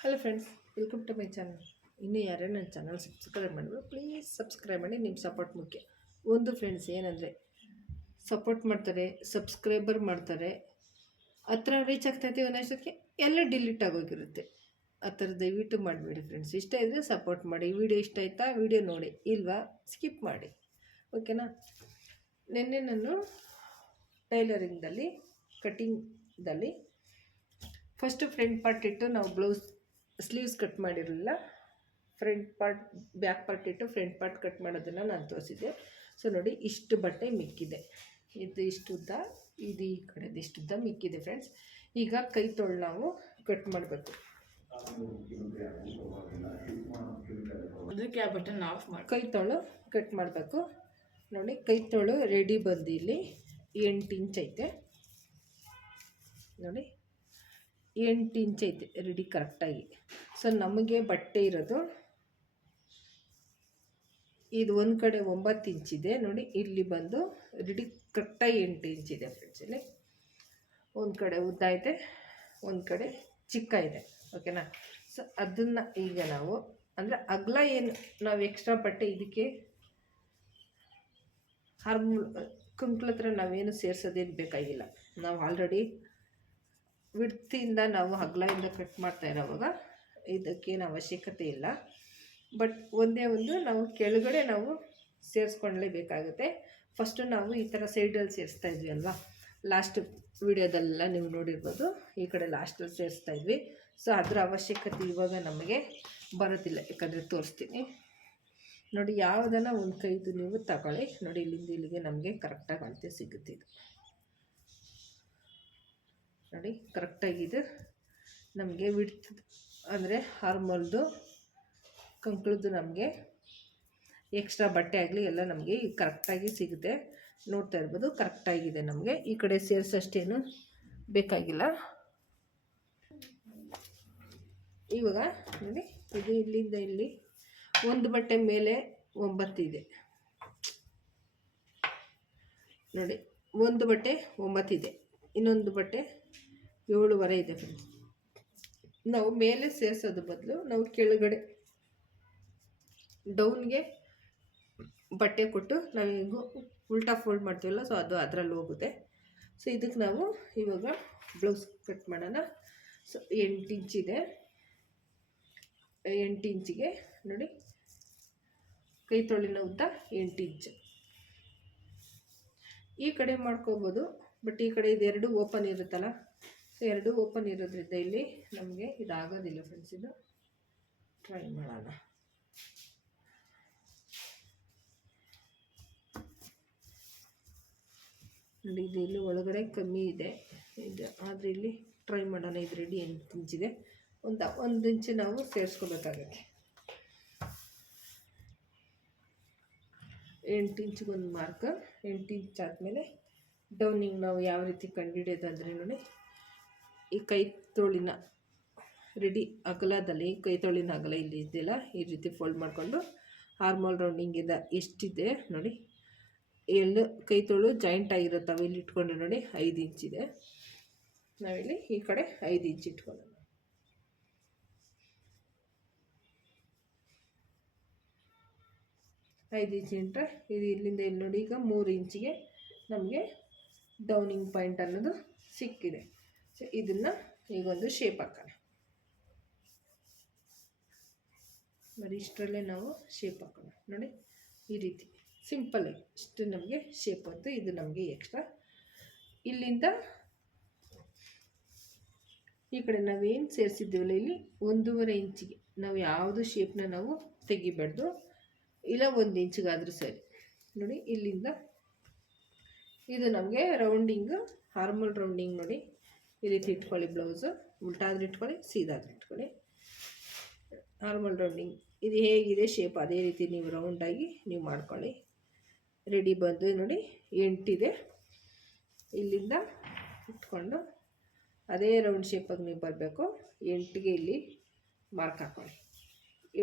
Hello friends, welcome to my channel. ಇನ್ನೂ ಯಾರೇ ನನ್ನ ಚಾನಲ್ ಸಬ್ಸ್ಕ್ರೈಬ್ ಮಾಡಿದ್ರು ಪ್ಲೀಸ್ ಸಬ್ಸ್ಕ್ರೈಬ್ ಮಾಡಿ. ನಿಮ್ಮ ಸಪೋರ್ಟ್ ಮುಖ್ಯ. ಒಂದು ಫ್ರೆಂಡ್ಸ್ ಏನಂದರೆ ಸಪೋರ್ಟ್ ಮಾಡ್ತಾರೆ, ಸಬ್ಸ್ಕ್ರೈಬರ್ ಮಾಡ್ತಾರೆ, ಹತ್ರ ರೀಚ್ ಆಗ್ತಾಯಿದ್ದೀವಿ ಅನ್ನೋಷ್ಟಕ್ಕೆ ಎಲ್ಲ ಡಿಲೀಟ್ ಆಗೋಗಿರುತ್ತೆ. ಆ ಥರ ದಯವಿಟ್ಟು ಮಾಡಬೇಡಿ ಫ್ರೆಂಡ್ಸ್. ಇಷ್ಟ ಇದ್ದರೆ ಸಪೋರ್ಟ್ ಮಾಡಿ. ವಿಡಿಯೋ ಇಷ್ಟ ಆಯಿತಾ ವಿಡಿಯೋ ನೋಡಿ, ಇಲ್ವಾ ಸ್ಕಿಪ್ ಮಾಡಿ, ಓಕೆನಾ. ನಿನ್ನೆ ನಾನು ಟೈಲರಿಂಗ್ದಲ್ಲಿ ಕಟಿಂಗ್ದಲ್ಲಿ ಫಸ್ಟು ಫ್ರಂಟ್ ಪಾರ್ಟ್ ಇಟ್ಟು ನಾವು ಬ್ಲೌಸ್ ಸ್ಲೀವ್ಸ್ ಕಟ್ ಮಾಡಿರಲಿಲ್ಲ. ಫ್ರಂಟ್ ಪಾರ್ಟ್ ಬ್ಯಾಕ್ ಪಾರ್ಟ್ ಇಟ್ಟು ಫ್ರಂಟ್ ಪಾರ್ಟ್ ಕಟ್ ಮಾಡೋದನ್ನು ನಾನು ತೋರಿಸಿದ್ದೆ. ಸೊ ನೋಡಿ, ಇಷ್ಟು ಬಟ್ಟೆ ಮಿಕ್ಕಿದೆ. ಇದು ಇಷ್ಟುದ್ದ, ಇದು ಈ ಕಡೆದು ಇಷ್ಟುದ್ದ ಮಿಕ್ಕಿದೆ ಫ್ರೆಂಡ್ಸ್. ಈಗ ಕೈ ತೊಳು ನಾವು ಕಟ್ ಮಾಡಬೇಕು. ಅದಕ್ಕೆ ಆ ಬಟನ್ ಆಫ್ ಮಾಡಿ ಕೈ ತೊಳು ಕಟ್ ಮಾಡಬೇಕು. ನೋಡಿ, ಕೈ ತೊಳು ರೆಡಿ ಬಂದು ಇಲ್ಲಿ 8 ಇಂಚ್ ಐತೆ. ನೋಡಿ, 8 ಇಂಚ್ ಐತೆ ರೆಡಿ ಕರೆಕ್ಟಾಗಿ. ಸೊ ನಮಗೆ ಬಟ್ಟೆ ಇರೋದು ಇದು ಒಂದು ಕಡೆ 9 ಇಂಚಿದೆ. ನೋಡಿ, ಇಲ್ಲಿ ಬಂದು ರೆಡಿ ಕರೆಕ್ಟಾಗಿ 8 ಇಂಚಿದೆ ಫ್ರೆಂಡ್ಸ್. ಇಲ್ಲಿ ಒಂದು ಕಡೆ ಉದ್ದ ಐತೆ, ಒಂದು ಕಡೆ ಚಿಕ್ಕ ಇದೆ, ಓಕೆನಾ. ಸೊ ಅದನ್ನು ಈಗ ನಾವು ಅಂದರೆ ಅಗಲ ಏನು ನಾವು ಎಕ್ಸ್ಟ್ರಾ ಬಟ್ಟೆ ಇದಕ್ಕೆ ಕುಂಕ್ಳ ಹತ್ರ ನಾವೇನು ಸೇರಿಸೋದೇನು ಬೇಕಾಗಿಲ್ಲ. ನಾವು ಆಲ್ರೆಡಿ ವಿಡ್ತಿಂದ ನಾವು ಅಗಲದಿಂದ ಕಟ್ ಮಾಡ್ತಾ ಇರೋವಾಗ ಇದಕ್ಕೇನು ಅವಶ್ಯಕತೆ ಇಲ್ಲ. ಬಟ್ ಒಂದೇ ಒಂದು ನಾವು ಕೆಳಗಡೆ ನಾವು ಸೇರಿಸ್ಕೊಳ್ಳಲೇಬೇಕಾಗುತ್ತೆ. ಫಸ್ಟು ನಾವು ಈ ಥರ ಸೈಡಲ್ಲಿ ಸೇರಿಸ್ತಾ ಇದ್ವಿ ಅಲ್ವಾ, ಲಾಸ್ಟ್ ವಿಡಿಯೋದಲ್ಲೆಲ್ಲ ನೀವು ನೋಡಿರ್ಬೋದು. ಈ ಕಡೆ ಲಾಸ್ಟಲ್ಲಿ ಸೇರಿಸ್ತಾ ಇದ್ವಿ. ಸೊ ಅದರ ಅವಶ್ಯಕತೆ ಇವಾಗ ನಮಗೆ ಬರೋದಿಲ್ಲ, ಯಾಕಂದರೆ ತೋರಿಸ್ತೀನಿ ನೋಡಿ. ಯಾವುದನ್ನು ಒಂದು ಕೈದು ನೀವು ತಗೊಳ್ಳಿ. ನೋಡಿ, ಇಲ್ಲಿಂದ ಇಲ್ಲಿಗೆ ನಮಗೆ ಕರೆಕ್ಟಾಗಿ ಅಳತೆ ಸಿಗುತ್ತೆ. ಇದು ನೋಡಿ, ಕರೆಕ್ಟಾಗಿದ್ದು ನಮಗೆ ವಿಡ್ತ್ ಅಂದರೆ ಹಾರ್ಮಲ್ದು ಕಂಕ್ಳದ್ದು ನಮಗೆ ಎಕ್ಸ್ಟ್ರಾ ಬಟ್ಟೆ ಆಗಲಿ ಎಲ್ಲ ನಮಗೆ ಕರೆಕ್ಟಾಗಿ ಸಿಗುತ್ತೆ. ನೋಡ್ತಾ ಇರ್ಬೋದು, ಕರೆಕ್ಟಾಗಿದೆ. ನಮಗೆ ಈ ಕಡೆ ಸೇರಿಸೋಷ್ಟೇನು ಬೇಕಾಗಿಲ್ಲ. ಇವಾಗ ನೋಡಿ, ಇದು ಇಲ್ಲಿಂದ ಇಲ್ಲಿ ಒಂದು ಬಟ್ಟೆ ಮೇಲೆ 9 ಇದೆ. ನೋಡಿ, ಒಂದು ಬಟ್ಟೆ 9 ಇದೆ, ಇನ್ನೊಂದು ಬಟ್ಟೆ 7.5 ಇದೆ ಫ್ರೆಂಡ್ಸ್. ನಾವು ಮೇಲೆ ಸೇರಿಸೋದು ಬದಲು ನಾವು ಕೆಳಗಡೆ ಡೌನ್ಗೆ ಬಟ್ಟೆ ಕೊಟ್ಟು ನಾವು ಹಿಂಗೂ ಉಲ್ಟಾ ಫೋಲ್ಡ್ ಮಾಡ್ತೀವಲ್ಲ, ಸೊ ಅದು ಅದರಲ್ಲಿ ಹೋಗುತ್ತೆ. ಸೊ ಇದಕ್ಕೆ ನಾವು ಇವಾಗ ಬ್ಲೌಸ್ ಕಟ್ ಮಾಡೋಣ. ಸೊ 8 ಇಂಚಿದೆ. 8 ಇಂಚಿಗೆ ನೋಡಿ, ಕೈ ತೊಳಿನ ಉದ್ದ 8 ಇಂಚು. ಈ ಕಡೆ ಮಾಡ್ಕೋಬೋದು, ಬಟ್ ಈ ಕಡೆ ಇದೆರಡು ಓಪನ್ ಇರುತ್ತಲ್ಲ. ಸೊ ಎರಡು ಓಪನ್ ಇರೋದ್ರಿಂದ ಇಲ್ಲಿ ನಮಗೆ ಇದಾಗೋದಿಲ್ಲ ಫ್ರೆಂಡ್ಸ್. ಇದು ಟ್ರೈ ಮಾಡೋಣ. ನೋಡಿ, ಇದು ಇಲ್ಲಿ ಒಳಗಡೆ ಕಮ್ಮಿ ಇದೆ ಇದು, ಆದರೆ ಇಲ್ಲಿ ಟ್ರೈ ಮಾಡೋಣ. ಇದು ರೆಡಿ 8 ಇಂಚಿದೆ. ಒಂದು ಇಂಚು ನಾವು ಸೇರಿಸ್ಕೋಬೇಕಾಗತ್ತೆ. 8 ಇಂಚಿಗೆ ಒಂದು ಮಾರ್ಕ್. 8 ಇಂಚ್ ಆದಮೇಲೆ ಡೌನಿಂಗ್ ನಾವು ಯಾವ ರೀತಿ ಕಂಡುಹಿಡಿಯೋದಂದರೆ ನೋಡಿ, ಈ ಕೈ ತೋಳಿನ ರೆಡಿ ಅಗಲದಲ್ಲಿ ಕೈ ತೋಳಿನ ಅಗಲ ಇಲ್ಲಿ ಇದೆಯಲ್ಲ, ಈ ರೀತಿ ಫೋಲ್ಡ್ ಮಾಡಿಕೊಂಡು ಹಾರ್ಮೋಲ್ ರೌಂಡಿಂಗಿಂದ ಎಷ್ಟಿದೆ ನೋಡಿ, ಎಲ್ಲ ಕೈ ತೋಳು ಜಾಯಿಂಟ್ ಆಗಿರುತ್ತವೆ ಇಲ್ಲಿ ಇಟ್ಕೊಂಡು ನೋಡಿ 5 ಇಂಚಿದೆ. ನಾವಿಲ್ಲಿ ಈ ಕಡೆ 5 ಇಂಚ್ ಇಟ್ಕೊಳ್ಳೋಣ. ಐದು ಇಂಚ್ ಇಂಟ್ರೆ ಇದು ಇಲ್ಲಿಂದ ಇಲ್ಲಿ ನೋಡಿ, ಈಗ 3 ಇಂಚಿಗೆ ನಮಗೆ ಡೌನಿಂಗ್ ಪಾಯಿಂಟ್ ಅನ್ನೋದು ಸಿಕ್ಕಿದೆ. ಸೊ ಇದನ್ನು ಈಗ ಒಂದು ಶೇಪ್ ಹಾಕೋಣ. ಬರೀ ಇಷ್ಟರಲ್ಲೇ ನಾವು ಶೇಪ್ ಹಾಕೋಣ. ನೋಡಿ, ಈ ರೀತಿ ಸಿಂಪಲ್ಲಾಗಿ ಇಷ್ಟು ನಮಗೆ ಶೇಪ್ ಬಂತು. ಇದು ನಮಗೆ ಎಕ್ಸ್ಟ್ರಾ. ಇಲ್ಲಿಂದ ಈ ಕಡೆ ನಾವೇನು ಸೇರಿಸಿದ್ದೀವಲ್ಲ, ಇಲ್ಲಿ 1.5 ಇಂಚಿಗೆ ನಾವು ಯಾವುದು ಶೇಪ್ನ ನಾವು ತೆಗಿಬಾರ್ದು. ಇಲ್ಲ 1 ಇಂಚಿಗಾದರೂ ಸರಿ. ನೋಡಿ, ಇಲ್ಲಿಂದ ಇದು ನಮಗೆ ರೌಂಡಿಂಗು, ಹಾರ್ಮಲ್ ರೌಂಡಿಂಗ್. ನೋಡಿ, ಈ ರೀತಿ ಇಟ್ಕೊಳ್ಳಿ. ಬ್ಲೌಸು ಉಲ್ಟಾದ್ರೂ ಇಟ್ಕೊಳ್ಳಿ, ಸೀದಾದ್ರೂ ಇಟ್ಕೊಳ್ಳಿ. ಹಾರ್ಮಲ್ ರೌಂಡಿಂಗ್ ಇದು ಹೇಗಿದೆ ಶೇಪ್, ಅದೇ ರೀತಿ ನೀವು ರೌಂಡಾಗಿ ನೀವು ಮಾಡ್ಕೊಳ್ಳಿ. ರೆಡಿ ಬಂದು ನೋಡಿ 8 ಇದೆ. ಇಲ್ಲಿಂದ ಇಟ್ಕೊಂಡು ಅದೇ ರೌಂಡ್ ಶೇಪಾಗಿ ನೀವು ಬರಬೇಕು. 8ಗೆ ಇಲ್ಲಿ ಮಾರ್ಕ್ ಹಾಕ್ಕೊಳ್ಳಿ.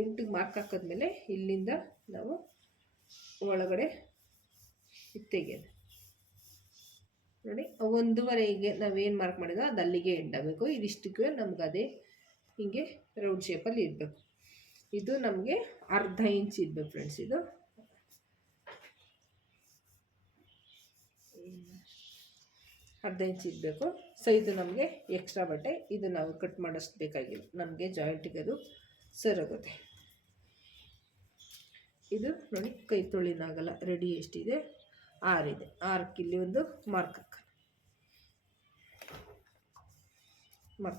8ಗೆ ಮಾರ್ಕ್ ಹಾಕಿದ್ಮೇಲೆ ಇಲ್ಲಿಂದ ನಾವು ಒಳಗಡೆ ತೆಗೆಯೋದು. ನೋಡಿ, 1.5ಗೆ ನಾವೇನು ಮಾರ್ಕ್ ಮಾಡಿದ್ವೋ ಅದು ಅಲ್ಲಿಗೆ ಎಂಡ್ ಆಗಬೇಕು. ಇದಿಷ್ಟಕ್ಕೆ ನಮ್ಗೆ ಅದೇ ಹಿಂಗೆ ರೌಂಡ್ ಶೇಪಲ್ಲಿ ಇರಬೇಕು. ಇದು ನಮಗೆ ಅರ್ಧ ಇಂಚ್ ಇರಬೇಕು ಫ್ರೆಂಡ್ಸ್. ಇದು ಅರ್ಧ ಇಂಚ್ ಇರಬೇಕು. ಸೊ ಇದು ನಮಗೆ ಎಕ್ಸ್ಟ್ರಾ ಬಟ್ಟೆ, ಇದು ನಾವು ಕಟ್ ಮಾಡೋಷ್ಟು ಬೇಕಾಗಿಲ್ಲ, ನಮಗೆ ಜಾಯಿಂಟಿಗೆ ಅದು ಸರೋಗುತ್ತೆ. ಇದು ನೋಡಿ ಕೈ ತೊಳಿನಾಗಲ್ಲ, ರೆಡಿ ಎಷ್ಟಿದೆ 6 ಇದೆ. 6ಕ್ಕೆ ಇಲ್ಲಿ ಒಂದು ಮಾರ್ಕ್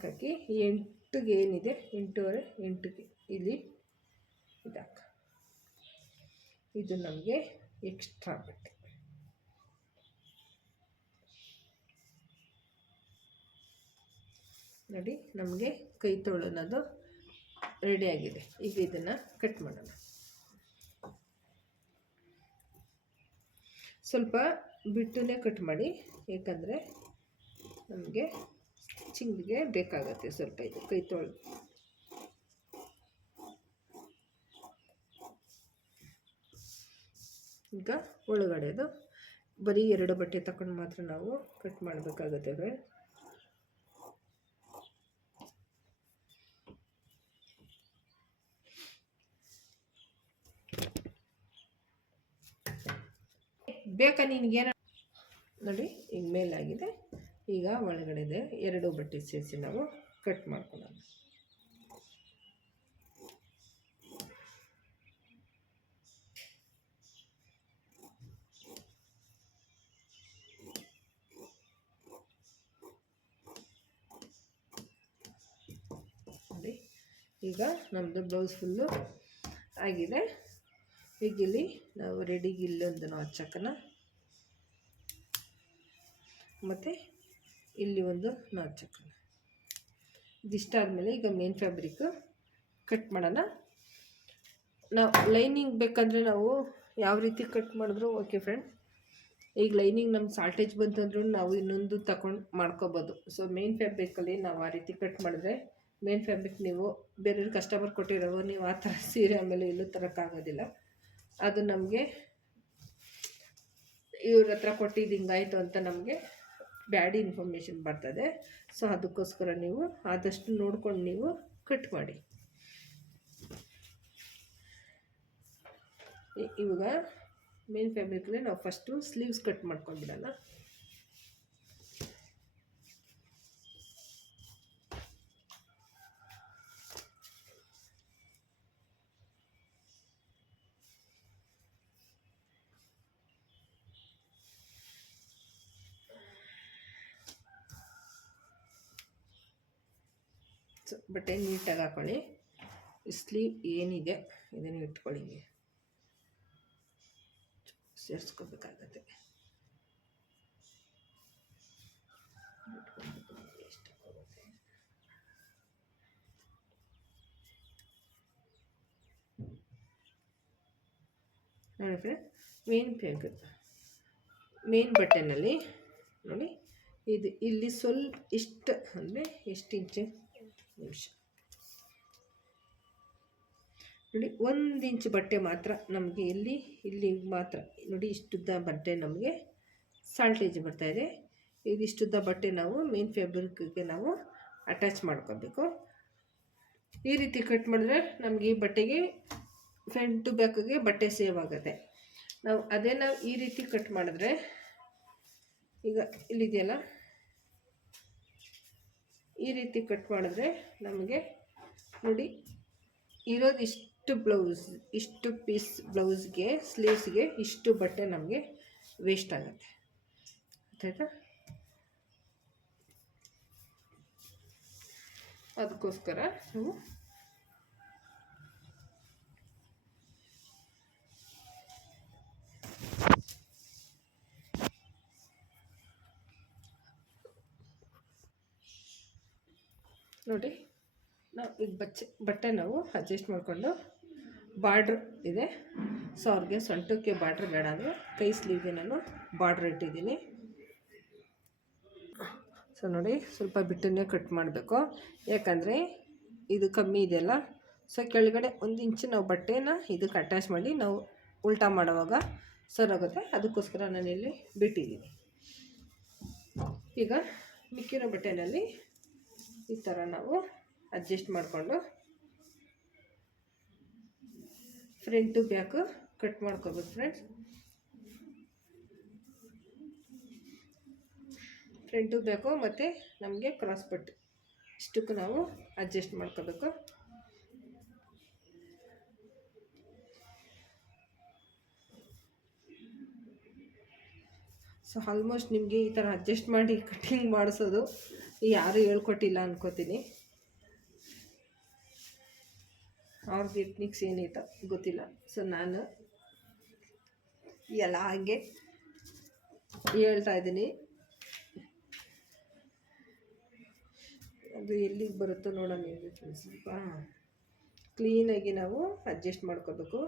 ಹಾಕಿ 8ಗೆ ಏನಿದೆ 8:15 8ಗೆ ಇಲ್ಲಿ ಇದಾಕ. ಇದು ನಮಗೆ ಎಕ್ಸ್ಟ್ರಾ ಬಟ್ಟೆ. ನೋಡಿ ನಮಗೆ ಕೈ ತೊಳೋನದು ರೆಡಿಯಾಗಿದೆ. ಈಗ ಇದನ್ನು ಕಟ್ ಮಾಡೋಣ. ಸ್ವಲ್ಪ ಬಿಟ್ಟೇ ಕಟ್ ಮಾಡಿ, ಏಕೆಂದರೆ ನಮಗೆ ಸ್ಟಿಚಿಂಗ್ಗೆ ಬೇಕಾಗತ್ತೆ ಸ್ವಲ್ಪ ಇದು ಕೈ ತೊಳೆದು. ಈಗ ಒಳಗಡೆದು ಬರೀ 2 ಬಟ್ಟೆ ತಗೊಂಡು ಮಾತ್ರ ನಾವು ಕಟ್ ಮಾಡಬೇಕಾಗತ್ತೆ. ಬೇಕಾ ನಿನಗೇನ ನೋಡಿ ಈಗ ಮೇಲಾಗಿದೆ. ಈಗ ಒಳಗಡೆದೆ 2 ಬಟ್ಟೆ ಸೇರಿಸಿ ನಾವು ಕಟ್ ಮಾಡ್ಕೊಳ್ಳೋಣ. ನೋಡಿ ಈಗ ನಮ್ಮದು ಬ್ಲೌಸ್ ಫುಲ್ಲು ಆಗಿದೆ. ಈಗ ಇಲ್ಲಿ ನಾವು ರೆಡಿಗೆ ಇಲ್ಲೊಂದು ನಾಚ್ ಹಾಕೋಣ, ಮತ್ತು ಇಲ್ಲಿ ಒಂದು ನಾಚ್ ಹಾಕೋಣ. ಇದಿಷ್ಟಾದಮೇಲೆ ಈಗ ಮೇನ್ ಫ್ಯಾಬ್ರಿಕ್ ಕಟ್ ಮಾಡೋಣ. ನಾವು ಲೈನಿಂಗ್ ಬೇಕಂದರೆ ನಾವು ಯಾವ ರೀತಿ ಕಟ್ ಮಾಡಿದ್ರು ಓಕೆ ಫ್ರೆಂಡ್. ಈಗ ಲೈನಿಂಗ್ ನಮ್ಗೆ ಶಾರ್ಟೇಜ್ ಬಂತಂದ್ರೂ ನಾವು ಇನ್ನೊಂದು ತಗೊಂಡು ಮಾಡ್ಕೋಬೋದು. ಸೊ ಮೇನ್ ಫ್ಯಾಬ್ರಿಕಲ್ಲಿ ನಾವು ಆ ರೀತಿ ಕಟ್ ಮಾಡಿದ್ರೆ, ಮೇನ್ ಫ್ಯಾಬ್ರಿಕ್ ನೀವು ಬೇರೆಯವ್ರು ಕಸ್ಟಮರ್ ಕೊಟ್ಟಿರೋ ನೀವು ಆ ಥರ ಸೀರೆ ಆಮೇಲೆ ಎಲ್ಲೂ ತರೋಕ್ಕಾಗೋದಿಲ್ಲ. ಅದು ನಮಗೆ ಇವ್ರ ಹತ್ರ ಕೊಟ್ಟಿದ್ದು ಹಿಂಗಾಯಿತು ಅಂತ ನಮಗೆ ಬ್ಯಾಡ್ ಇನ್ಫಾರ್ಮೇಷನ್ ಬರ್ತದೆ. ಸೊ ಅದಕ್ಕೋಸ್ಕರ ನೀವು ಆದಷ್ಟು ನೋಡ್ಕೊಂಡು ನೀವು ಕಟ್ ಮಾಡಿ. ಇವಾಗ ಮೇನ್ ಫ್ಯಾಬ್ರಿಕ್ಲಿ ನಾವು ಫಸ್ಟು ಸ್ಲೀವ್ಸ್ ಕಟ್ ಮಾಡ್ಕೊಂಡ್ಬಿಡೋಣ. ಬಟ್ಟೆ ನೀಟಾಗಿ ಹಾಕ್ಕೊಳ್ಳಿ. ಸ್ಲೀವ್ ಏನಿದೆ ಇದನ್ನು ಇಟ್ಕೊಳ್ಳಿ, ಹಿಂಗೆ ಸೇರಿಸ್ಕೋಬೇಕಾಗತ್ತೆ. ನೋಡಿ ಫ್ರೆಂಡ್, ಮೇನ್ ಬಟ್ಟೆನಲ್ಲಿ ನೋಡಿ ಇದು ಇಲ್ಲಿ ಸ್ವಲ್ಪ ಇಷ್ಟು ಅಂದರೆ ಎಷ್ಟು ಇಂಚು ನಿಮಿಷ ನೋಡಿ 1 ಇಂಚ್ ಬಟ್ಟೆ ಮಾತ್ರ ನಮಗೆ ಇಲ್ಲಿ ಮಾತ್ರ ನೋಡಿ ಇಷ್ಟುದ್ದ ಬಟ್ಟೆ ನಮಗೆ ಸಾಲ್ಟೇಜ್ ಬರ್ತಾಯಿದೆ. ಇದಿಷ್ಟುದ್ದ ಬಟ್ಟೆ ನಾವು ಮೇನ್ ಫ್ಯಾಬ್ರಿಕ್ಗೆ ನಾವು ಅಟ್ಯಾಚ್ ಮಾಡ್ಕೋಬೇಕು. ಈ ರೀತಿ ಕಟ್ ಮಾಡಿದ್ರೆ ನಮಗೆ ಈ ಬಟ್ಟೆಗೆ ಫ್ರಂಟ್ ಟು ಬ್ಯಾಕ್ಗೆ ಬಟ್ಟೆ ಸೇವ್ ಆಗುತ್ತೆ. ನಾವು ಈ ರೀತಿ ಕಟ್ ಮಾಡಿದ್ರೆ, ಈಗ ಇಲ್ಲಿದೆಯಲ್ಲ ಈ ರೀತಿ ಕಟ್ ಮಾಡಿದ್ರೆ ನಮಗೆ ನೋಡಿ ಇರೋದು ಇಷ್ಟು ಪೀಸ್ ಬ್ಲೌಸ್ಗೆ ಸ್ಲೀವ್ಸ್ಗೆ ಇಷ್ಟು ಬಟ್ಟೆ ನಮಗೆ ವೇಸ್ಟ್ ಆಗುತ್ತೆ. ಆಯಿತಾ? ಅದಕ್ಕೋಸ್ಕರ ನಾವು ನೋಡಿ ಈಗ ಬಟ್ಟೆ ನಾವು ಅಡ್ಜಸ್ಟ್ ಮಾಡಿಕೊಂಡು ಬಾರ್ಡ್ರ್ ಇದೆ. ಸೊ ಅವ್ರಿಗೆ ಸೊಂಟಕ್ಕೆ ಬಾರ್ಡ್ರ್ ಬೇಡ ಅಂದರೆ ಕೈ ಸ್ಲೀವ್ಗೆ ನಾನು ಬಾರ್ಡ್ರ್ ಇಟ್ಟಿದ್ದೀನಿ. ಸೊ ನೋಡಿ ಸ್ವಲ್ಪ ಬಿಟ್ಟನ್ನೇ ಕಟ್ ಮಾಡಬೇಕು, ಯಾಕಂದರೆ ಇದು ಕಮ್ಮಿ ಇದೆಯಲ್ಲ. ಸೊ ಕೆಳಗಡೆ 1 ಇಂಚು ನಾವು ಬಟ್ಟೆನ ಇದಕ್ಕೆ ಅಟ್ಯಾಚ್ ಮಾಡಿ ನಾವು ಉಲ್ಟಾ ಮಾಡುವಾಗ ಸರೋಗುತ್ತೆ. ಅದಕ್ಕೋಸ್ಕರ ನಾನಿಲ್ಲಿ ಬಿಟ್ಟಿದ್ದೀನಿ. ಈಗ ಮಿಕ್ಕಿರೋ ಬಟ್ಟೆನಲ್ಲಿ ಈ ಥರ ನಾವು ಅಡ್ಜಸ್ಟ್ ಮಾಡಿಕೊಂಡು ಫ್ರಂಟು ಬ್ಯಾಕು ಕಟ್ ಮಾಡ್ಕೋಬೇಕು ಫ್ರೆಂಡ್ಸ್. ಫ್ರಂಟು ಬ್ಯಾಕು ಮತ್ತು ನಮಗೆ ಕ್ರಾಸ್ ಪಟ್ಟು ಇಷ್ಟಕ್ಕೂ ನಾವು ಅಡ್ಜಸ್ಟ್ ಮಾಡ್ಕೋಬೇಕು. ಸೊ ಆಲ್ಮೋಸ್ಟ್ ನಿಮಗೆ ಈ ಥರ ಅಡ್ಜಸ್ಟ್ ಮಾಡಿ ಕಟ್ಟಿಂಗ್ ಮಾಡಿಸೋದು ಯಾರೂ ಹೇಳ್ಕೊಟ್ಟಿಲ್ಲ ಅನ್ಕೋತೀನಿ. ಅವ್ರ ಟೆಕ್ನಿಕ್ಸ್ ಏನೈತ ಗೊತ್ತಿಲ್ಲ. ಸೊ ನಾನು ಎಲ್ಲ ಹಾಗೆ ಹೇಳ್ತಾ ಇದ್ದೀನಿ. ಅದು ಎಲ್ಲಿಗೆ ಬರುತ್ತೋ ನೋಡೋಣ. ಸ್ವಲ್ಪ ಕ್ಲೀನಾಗಿ ನಾವು ಅಡ್ಜಸ್ಟ್ ಮಾಡ್ಕೋಬೇಕು.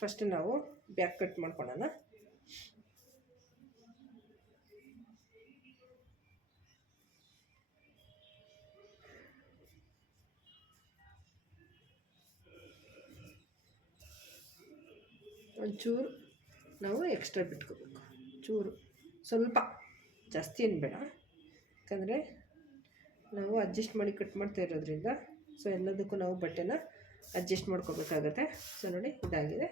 ಫಸ್ಟ್ ನಾವು ಬ್ಯಾಕ್ ಕಟ್ ಮಾಡ್ಕೊಳ್ಳೋಣ. ಒಂಚೂರು ನಾವು ಎಕ್ಸ್ಟ್ರಾ ಬಿಟ್ಕೋಬೇಕು, ಚೂರು ಸ್ವಲ್ಪ, ಜಾಸ್ತಿ ಏನು ಬೇಡ. ಯಾಕಂದರೆ ನಾವು ಅಡ್ಜಸ್ಟ್ ಮಾಡಿ ಕಟ್ ಮಾಡ್ತಾ ಇರೋದ್ರಿಂದ ಸೊ ಎಲ್ಲದಕ್ಕೂ ನಾವು ಬಟ್ಟೆನ ಅಡ್ಜಸ್ಟ್ ಮಾಡ್ಕೋಬೇಕಾಗತ್ತೆ. ಸೊ ನೋಡಿ ಇದಾಗಿದೆ.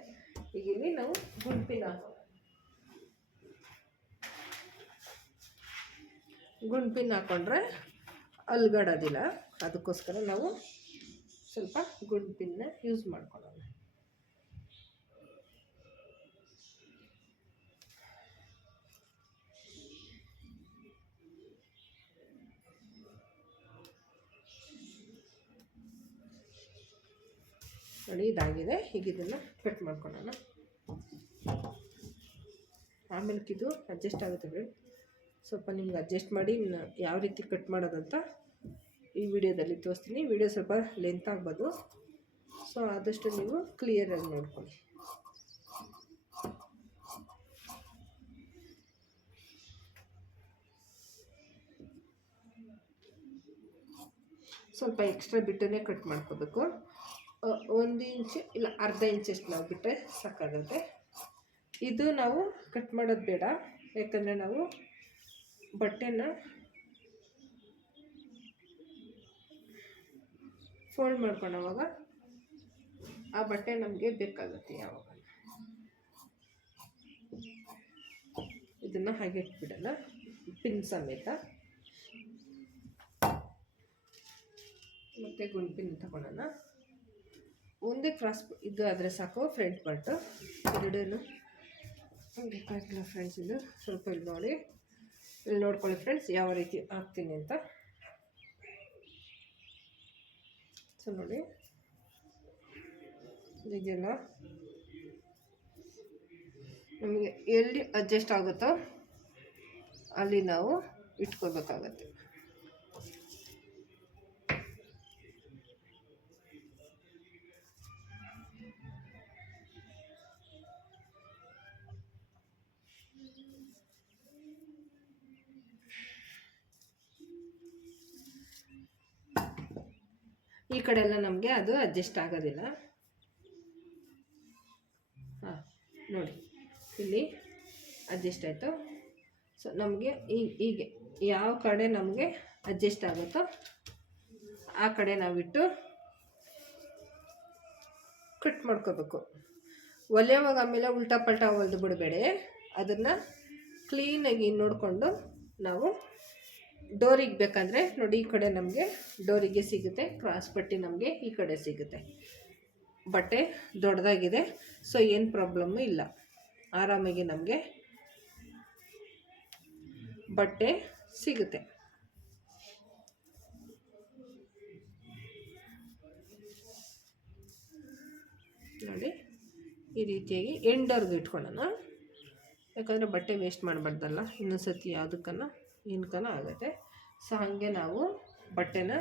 ಈಗ ಇಲ್ಲಿ ನಾವು ಗುಂಡ್ಪಿನ್ ಹಾಕೊಂಡ್ರೆ ಅಲ್ಗಾಡೋದಿಲ್ಲ. ಅದಕ್ಕೋಸ್ಕರ ನಾವು ಸ್ವಲ್ಪ ಗುಂಡ್ಪಿನ್ನ ಯೂಸ್ ಮಾಡ್ಕೊಳ್ಳೋಣ. ನೋಡಿ ಇದಾಗಿದೆ. ಈಗ ಇದನ್ನು ಕಟ್ ಮಾಡ್ಕೊಳ್ಳೋಣ. ಆಮೇಲೆ ಇದು ಅಡ್ಜಸ್ಟ್ ಆಗುತ್ತೆ ಫ್ರೆಂಡ್. ಸ್ವಲ್ಪ ನಿಮ್ಗೆ ಅಡ್ಜಸ್ಟ್ ಮಾಡಿ ಯಾವ ರೀತಿ ಕಟ್ ಮಾಡೋದಂತ ಈ ವಿಡಿಯೋದಲ್ಲಿ ತೋರಿಸ್ತೀನಿ. ವಿಡಿಯೋ ಸ್ವಲ್ಪ ಲೆಂತ್ ಆಗ್ಬೋದು. ಸೊ ಆದಷ್ಟು ನೀವು ಕ್ಲಿಯರಾಗಿ ನೋಡ್ಕೊಳ್ಳಿ. ಸ್ವಲ್ಪ ಎಕ್ಸ್ಟ್ರಾ ಬಿಟ್ಟೇ ಕಟ್ ಮಾಡ್ಕೋಬೇಕು. 1 ಇಂಚು ಇಲ್ಲ ಅರ್ಧ ಇಂಚಷ್ಟು ನಾವು ಬಿಟ್ಟರೆ ಸಾಕಾಗುತ್ತೆ. ಇದು ನಾವು ಕಟ್ ಮಾಡೋದು ಬೇಡ. ಯಾಕಂದರೆ ನಾವು ಬಟ್ಟೆನ ಫೋಲ್ಡ್ ಮಾಡ್ಕೊಳ್ಳೋವಾಗ ಆ ಬಟ್ಟೆ ನಮಗೆ ಬೇಕಾಗುತ್ತೆ. ಯಾವಾಗ ಇದನ್ನು ಹಾಗೆ ಇಟ್ಬಿಡೋಣ ಪಿನ್ ಸಮೇತ. ಮತ್ತು ಗುಂಡ್ಪಿನ್ ತಗೊಳ್ಳೋಣ. ಒಂದೇ ಕ್ರಾಸ್ ಇದು ಆದರೆ ಸಾಕು. ಫ್ರಂಟ್ ಪಾರ್ಟು ಎರಡೂ ಬೇಕಾಗಿಲ್ಲ ಫ್ರೆಂಡ್ಸ್. ಇದು ಸ್ವಲ್ಪ ಇಲ್ಲಿ ನೋಡಿ, ಇಲ್ಲಿ ನೋಡ್ಕೊಳ್ಳಿ ಫ್ರೆಂಡ್ಸ್ ಯಾವ ರೀತಿ ಹಾಕ್ತೀನಿ ಅಂತ. ಸೊ ನೋಡಿ ಇದೆಲ್ಲ ನಮಗೆ ಎಲ್ಲಿ ಅಡ್ಜಸ್ಟ್ ಆಗುತ್ತೋ ಅಲ್ಲಿ ನಾವು ಇಟ್ಕೋಬೇಕಾಗತ್ತೆ. ಈ ಕಡೆ ಎಲ್ಲ ನಮಗೆ ಅದು ಅಡ್ಜಸ್ಟ್ ಆಗೋದಿಲ್ಲ. ಹಾಂ ನೋಡಿ ಇಲ್ಲಿ ಅಡ್ಜಸ್ಟ್ ಆಯಿತು. ಸೊ ನಮಗೆ ಹೀಗೆ ಯಾವ ಕಡೆ ನಮಗೆ ಅಡ್ಜಸ್ಟ್ ಆಗುತ್ತೋ ಆ ಕಡೆ ನಾವಿಟ್ಟು ಕಟ್ ಮಾಡ್ಕೋಬೇಕು. ಹೊಲಿಯೋವಾಗ ಆಮೇಲೆ ಉಲ್ಟಾ ಪಲ್ಟಾ ಹೊಲಿದು ಬಿಡಬೇಡಿ. ಅದನ್ನು ಕ್ಲೀನಾಗಿ ನೋಡಿಕೊಂಡು ನಾವು ಡೋರಿಗೆ ಬೇಕಂದರೆ ನೋಡಿ ಈ ಕಡೆ ನಮಗೆ ಡೋರಿಗೆ ಸಿಗುತ್ತೆ, ಕ್ರಾಸ್ ಪಟ್ಟಿ ನಮಗೆ ಈ ಕಡೆ ಸಿಗುತ್ತೆ. ಬಟ್ಟೆ ದೊಡ್ಡದಾಗಿದೆ, ಸೊ ಏನು ಪ್ರಾಬ್ಲಮ್ಮು ಇಲ್ಲ. ಆರಾಮಾಗಿ ನಮಗೆ ಬಟ್ಟೆ ಸಿಗುತ್ತೆ. ನೋಡಿ ಈ ರೀತಿಯಾಗಿ ಎಂಡರ್ಗೆ ಇಟ್ಕೊಳ್ಳೋಣ. ಯಾಕಂದರೆ ಬಟ್ಟೆ ವೇಸ್ಟ್ ಮಾಡಬಾರ್ದಲ್ಲ, ಇನ್ನೊಂದು ಸತಿ ಯಾವುದಕ್ಕನ್ನ ಏನಕ್ಕನ ಆಗುತ್ತೆ. ಸೊ ಹಾಗೆ ನಾವು ಬಟ್ಟೆನ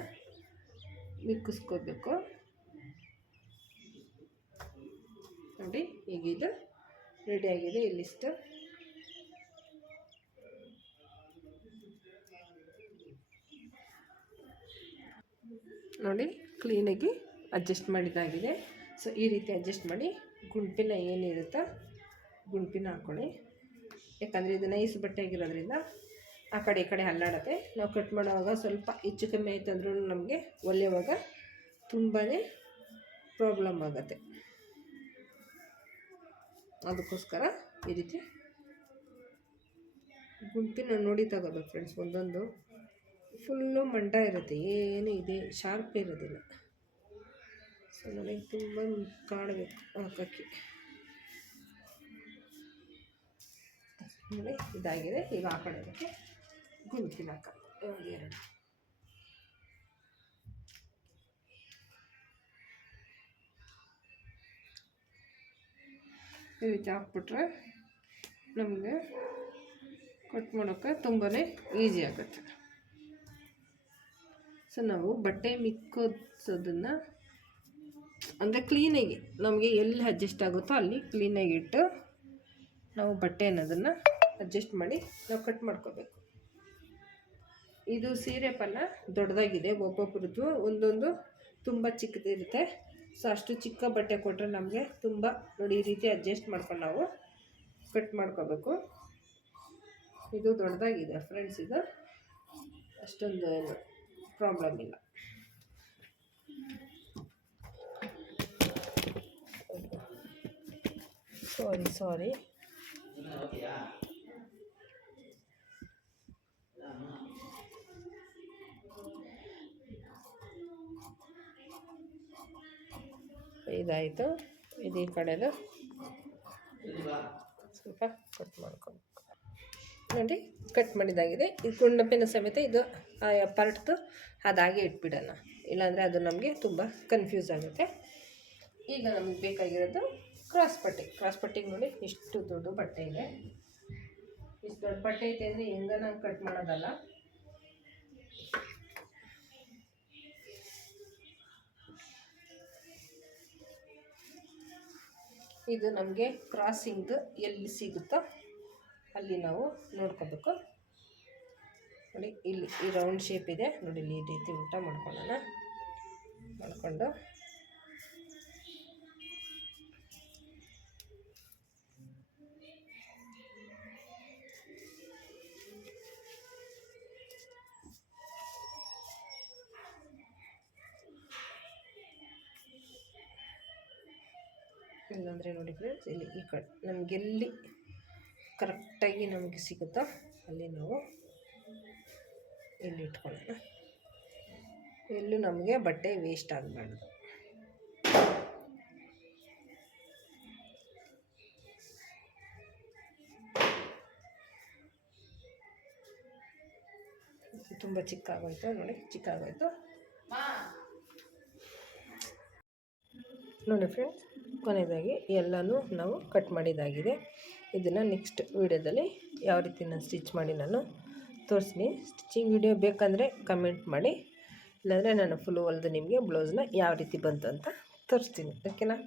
ಮಿಕ್ಕಿಸ್ಕೋಬೇಕು. ನೋಡಿ ಈಗಿದು ರೆಡಿಯಾಗಿದೆ. ಇಲ್ಲಿಷ್ಟು ನೋಡಿ ಕ್ಲೀನಾಗಿ ಅಡ್ಜಸ್ಟ್ ಮಾಡಿದ್ದಾಗಿದೆ. ಸೊ ಈ ರೀತಿ ಅಡ್ಜಸ್ಟ್ ಮಾಡಿ ಗುಂಪಿನ ಏನಿರುತ್ತೋ ಗುಂಪಿನ ಹಾಕ್ಕೊಳ್ಳಿ. ಯಾಕಂದರೆ ಇದು ನೈಸ್ ಬಟ್ಟೆ ಆಗಿರೋದ್ರಿಂದ ಆ ಕಡೆ ಈ ಕಡೆ ಹಲ್ಲಾಡುತ್ತೆ. ನಾವು ಕಟ್ ಮಾಡುವಾಗ ಸ್ವಲ್ಪ ಹೆಚ್ಚು ಕಮ್ಮಿ ಆಯ್ತು ಅಂದ್ರೂ ನಮಗೆ ಹೊಲಿಯುವಾಗ ತುಂಬಾ ಪ್ರಾಬ್ಲಮ್ ಆಗುತ್ತೆ. ಅದಕ್ಕೋಸ್ಕರ ಈ ರೀತಿ ಗುಂಪಿನ ನೋಡಿ ತಗೋಬೇಕು ಫ್ರೆಂಡ್ಸ್. ಒಂದೊಂದು ಫುಲ್ಲು ಮಂಡ ಇರುತ್ತೆ, ಏನು ಇದೆ ಶಾರ್ಪ್ ಇರೋದಿಲ್ಲ. ಸೊ ನನಗೆ ತುಂಬ ಕಾಣಬೇಕು ಹಾಕಕ್ಕೆ. ನೋಡಿ ಇದಾಗಿದೆ. ಈಗ ಆ ಕಡೆ ಅದಕ್ಕೆ ಗುಂಪಿನ ಹಾಕ ಎರಡು ಈ ರೀತಿ ಹಾಕ್ಬಿಟ್ರೆ ನಮಗೆ ಕಟ್ ಮಾಡೋಕ್ಕೆ ತುಂಬಾ ಈಸಿ ಆಗುತ್ತೆ. ಸೊ ನಾವು ಬಟ್ಟೆ ಮಿಕ್ಕೋದನ್ನು ಅಂದರೆ ಕ್ಲೀನಾಗಿ ನಮಗೆ ಎಲ್ಲಿ ಅಡ್ಜಸ್ಟ್ ಆಗುತ್ತೋ ಅಲ್ಲಿ ಕ್ಲೀನಾಗಿ ಇಟ್ಟು ನಾವು ಬಟ್ಟೆ ಅನ್ನೋದನ್ನು ಅಡ್ಜಸ್ಟ್ ಮಾಡಿ ನಾವು ಕಟ್ ಮಾಡ್ಕೋಬೇಕು. ಇದು ಸೀರೆ ಪನ್ನ ದೊಡ್ಡದಾಗಿದೆ, ಒಬ್ಬೊಬ್ರದ್ದು ಒಂದೊಂದು ತುಂಬ ಚಿಕ್ಕದಿರುತ್ತೆ. ಸೊ ಅಷ್ಟು ಚಿಕ್ಕ ಬಟ್ಟೆ ಕೊಟ್ಟರೆ ನಮಗೆ ತುಂಬ ನೋಡಿ ಈ ರೀತಿ ಅಡ್ಜಸ್ಟ್ ಮಾಡ್ಕೊಂಡು ನಾವು ಕಟ್ ಮಾಡ್ಕೋಬೇಕು. ಇದು ದೊಡ್ಡದಾಗಿದೆ ಫ್ರೆಂಡ್ಸ್, ಇದು ಅಷ್ಟೊಂದು ಪ್ರಾಬ್ಲಮ್ ಇಲ್ಲ. ಸಾರಿ ಇದಾಯಿತು. ಇದು ಈ ಕಡೆದು ಸ್ವಲ್ಪ ಕಟ್ ಮಾಡ್ಕೊಬೇಕು ನೋಡಿ. ಕಟ್ ಮಾಡಿದಾಗಿದೆ. ಇದು ಗುಂಡಪ್ಪಿನ ಸಮೇತ ಇದು ಪಾರ್ಟ್ದು ಅದಾಗೆ ಇಟ್ಬಿಡೋಣ, ಇಲ್ಲಾಂದರೆ ಅದು ನಮಗೆ ತುಂಬ ಕನ್ಫ್ಯೂಸ್ ಆಗುತ್ತೆ. ಈಗ ನಮಗೆ ಬೇಕಾಗಿರೋದು ಕ್ರಾಸ್ ಪಟ್ಟಿಗೆ ನೋಡಿ ಇಷ್ಟು ದೊಡ್ಡ ಬಟ್ಟೆ ಇದೆ. ಇಷ್ಟು ದೊಡ್ಡ ಬಟ್ಟೆ ಐತೆ ಅಂದರೆ ಹೆಂಗ ನಾವು ಕಟ್ ಮಾಡೋದಲ್ಲ. ಇದು ನಮಗೆ ಕ್ರಾಸಿಂಗ್ದು ಎಲ್ಲಿ ಸಿಗುತ್ತೋ ಅಲ್ಲಿ ನಾವು ನೋಡ್ಕೋಬೇಕು. ನೋಡಿ ಇಲ್ಲಿ ಈ ರೌಂಡ್ ಶೇಪ್ ಇದೆ ನೋಡಿ, ಇಲ್ಲಿ ಈ ರೀತಿ ಉಲ್ಟಾ ಮಾಡ್ಕೊಳ್ಳೋಣ. ಮಾಡಿಕೊಂಡು ಇಲ್ಲಾಂದರೆ ನೋಡಿ ಫ್ರೆಂಡ್ಸ್, ಇಲ್ಲಿ ಈ ಕಡೆ ನಮಗೆಲ್ಲಿ ಕರೆಕ್ಟಾಗಿ ನಮಗೆ ಸಿಗುತ್ತೋ ಅಲ್ಲಿ ನಾವು ಇಲ್ಲಿ ಇಟ್ಕೊಳ್ಳೋಣ. ಎಲ್ಲೂ ನಮಗೆ ಬಟ್ಟೆ ವೇಸ್ಟ್ ಆಗಬಾರ್ದು. ತುಂಬ ಚಿಕ್ಕಾಗೋಯ್ತು ನೋಡಿ, ಚಿಕ್ಕಾಗೋಯ್ತು ನೋಡಿ ಫ್ರೆಂಡ್ಸ್. ಕೊನೆಯದಾಗಿ ಎಲ್ಲನೂ ನಾವು ಕಟ್ ಮಾಡಿದಾಗಿದೆ. ಇದನ್ನು ನೆಕ್ಸ್ಟ್ ವೀಡಿಯೋದಲ್ಲಿ ಯಾವ ರೀತಿ ನಾನು ಸ್ಟಿಚ್ ಮಾಡಿ ನಾನು ತೋರಿಸ್ತೀನಿ. ಸ್ಟಿಚಿಂಗ್ ವಿಡಿಯೋ ಬೇಕಂದರೆ ಕಮೆಂಟ್ ಮಾಡಿ, ಇಲ್ಲಾಂದರೆ ನಾನು ಫುಲ್ ಹೊಲಿದು ನಿಮಗೆ ಬ್ಲೌಸ್ನ ಯಾವ ರೀತಿ ಬಂತು ಅಂತ ತೋರಿಸ್ತೀನಿ, ಓಕೆನಾ.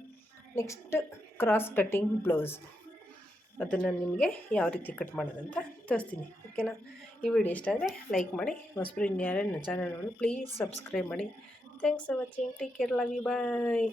ನೆಕ್ಸ್ಟ್ ಕ್ರಾಸ್ ಕಟ್ಟಿಂಗ್ ಬ್ಲೌಸ್, ಅದನ್ನು ನಿಮಗೆ ಯಾವ ರೀತಿ ಕಟ್ ಮಾಡೋದಂತ ತೋರಿಸ್ತೀನಿ, ಓಕೆನಾ. ಈ ವಿಡಿಯೋ ಇಷ್ಟ ಆದರೆ ಲೈಕ್ ಮಾಡಿ, ಹೊಸಬ್ರು ಇನ್ಯಾರೇ ನನ್ನ ಚಾನಲ್ ನೋಡಿ ಪ್ಲೀಸ್ ಸಬ್ಸ್ಕ್ರೈಬ್ ಮಾಡಿ. Thanks for watching, take care, love you, bye.